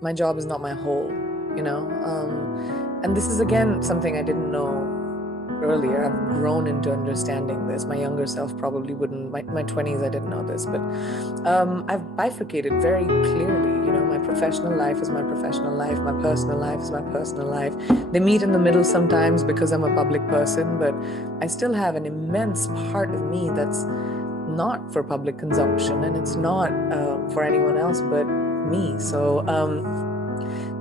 my job is not my whole, you know. And this is again something I didn't know earlier. I've grown into understanding this. My younger self probably wouldn't. My 20s, I didn't know this, but I've bifurcated very clearly. You know, my professional life is my professional life. My personal life is my personal life. They meet in the middle sometimes because I'm a public person, but I still have an immense part of me that's not for public consumption, and it's not for anyone else but me. So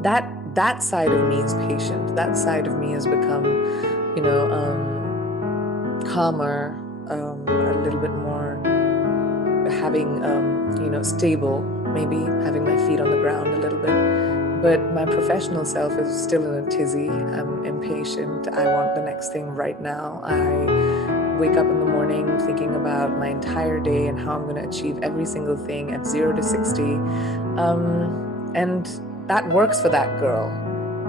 that side of me is patient. That side of me has become, you know, calmer, a little bit more having, stable, maybe having my feet on the ground a little bit. But my professional self is still in a tizzy. I'm impatient. I want the next thing right now. I wake up in the morning thinking about my entire day and how I'm going to achieve every single thing at 0 to 60. And that works for that girl.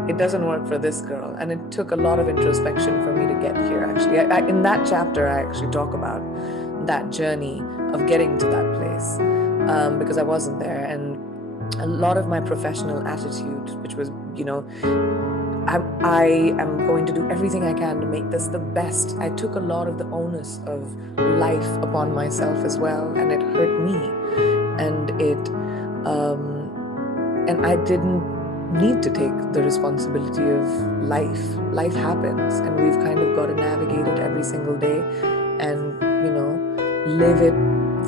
It doesn't work for this girl. And it took a lot of introspection for me to get here, actually. In that chapter, I actually talk about that journey of getting to that place, because I wasn't there. And a lot of my professional attitude, which was, I am going to do everything I can to make this the best. I took a lot of the onus of life upon myself as well, and it hurt me. And and I didn't need to take the responsibility of life. Life happens, and we've kind of got to navigate it every single day, and live it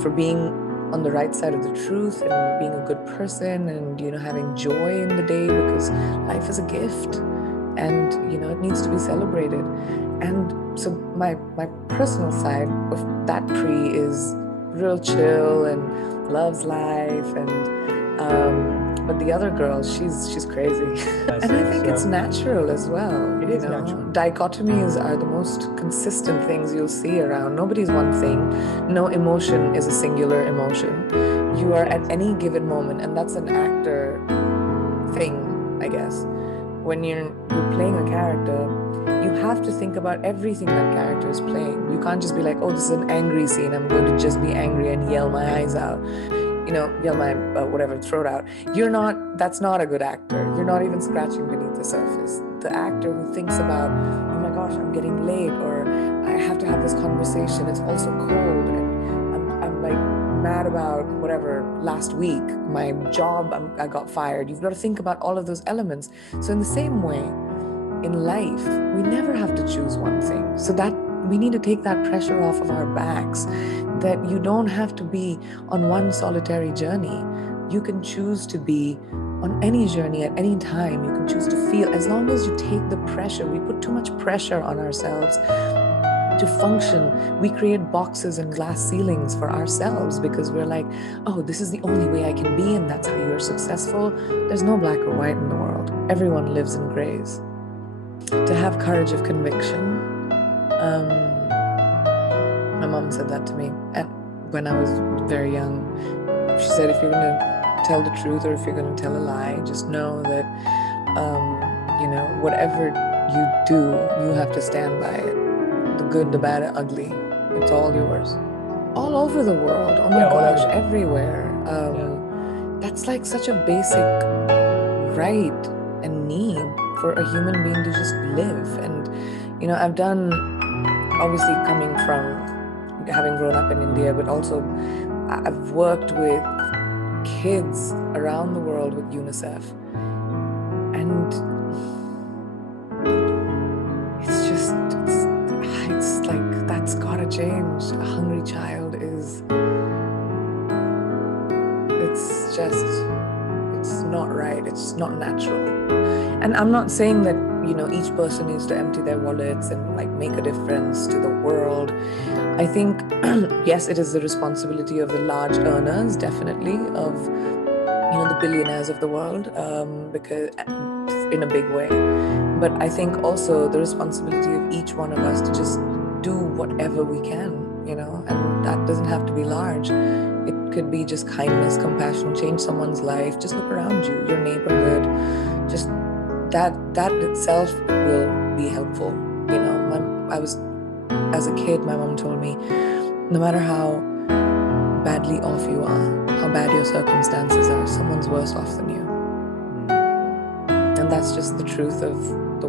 for being on the right side of the truth and being a good person, and having joy in the day, because life is a gift, and it needs to be celebrated. And so my personal side of that Pri is real chill and loves life, and but the other girl, she's crazy. And I think it's natural as well. It is natural. Dichotomies are the most consistent things you'll see around. Nobody's one thing. No emotion is a singular emotion. You are at any given moment, and that's an actor thing, I guess. When you're playing a character, you have to think about everything that character is playing. You can't just be like, oh, this is an angry scene, I'm going to just be angry and yell my eyes out. Yell my throat out. That's not a good actor. You're not even scratching beneath the surface. The actor who thinks about, oh my gosh, I'm getting late, or I have to have this conversation, it's also cold, and I'm like mad about whatever last week, my job, I got fired. You've got to think about all of those elements. So in the same way, in life, we never have to choose one thing. So that we need to take that pressure off of our backs, that you don't have to be on one solitary journey. You can choose to be on any journey at any time. You can choose to feel, as long as you take the pressure. We put too much pressure on ourselves to function. We create boxes and glass ceilings for ourselves because we're like, oh, this is the only way I can be, and that's how you're successful. There's no black or white in the world. Everyone lives in grays. To have courage of conviction. My mom said that to me when I was very young. She said, if you're going to tell the truth or if you're going to tell a lie, just know that, whatever you do, you have to stand by it. The good, the bad, the ugly. It's all yours. All over the world. Oh my gosh, everywhere. That's like such a basic right and need for a human being to just live. And, I've done, obviously coming from having grown up in India, but also I've worked with kids around the world with UNICEF. And it's like, that's gotta change. A hungry child it's not right. It's not natural. And I'm not saying that, each person needs to empty their wallets and like make a difference to the world. I think, yes, it is the responsibility of the large earners, definitely, of, the billionaires of the world, because in a big way. But I think also the responsibility of each one of us to just do whatever we can, and that doesn't have to be large. It could be just kindness, compassion, change someone's life. Just look around you, your neighborhood. Just that itself will be helpful. As a kid, my mom told me, no matter how badly off you are, how bad your circumstances are, someone's worse off than you. that's just the truth of the